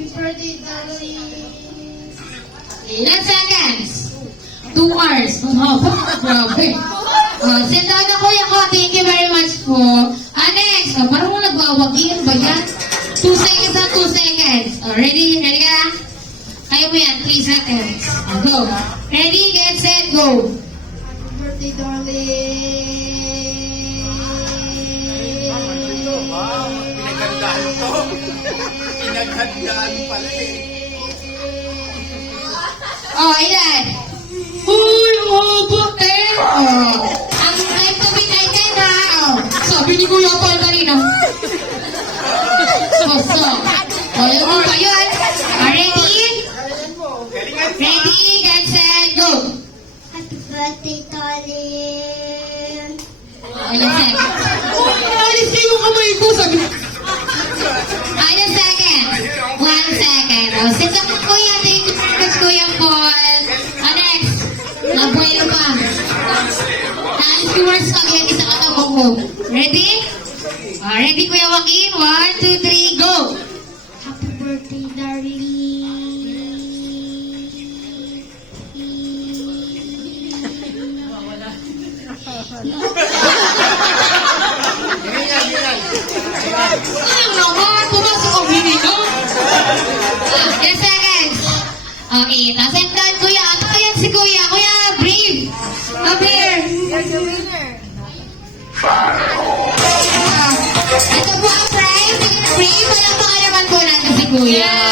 Happy birthday, darling. Ilan seconds? 2 hours. Mahaba. Grabe. Sit down na kuya ko. Thank you very much po. Next. Parang mo nagwawagin ba yan? 2 seconds na 2 seconds. Ready? Ready ka? Kaya mo yan. 3 seconds. Go. Ready, get, set, go. Happy birthday, darling. Wow, pinaghandaan to. Pinaghandaan pala eh. Ayan. Uy, buti. Ang time to be taken na. Sabi ni Kuya Paul kanina. So. Ayan mo pa yun. Ready? Ready, get set, go. Happy birthday, darling. Ilan seconds? Alis na yung kamay ko. Sabi na. Ilan seconds? 1 second. Sit up kuya. Thank you very much, Kuya Paul. Next. Nabuelo pa. Alis viewers spaghetti sa katabong mo. Ready? Ready, Kuya Joaquin? 1, 2, 3, go! Happy birthday, darling. Ano naman? Pumasok ang hini ko. 10 seconds. Okay, nasa down, Kuya. Ano yan si Kuya? Kuya, brave. Come here. Ito po ang prize. Brave. Walang pakalaman po natin si Kuya.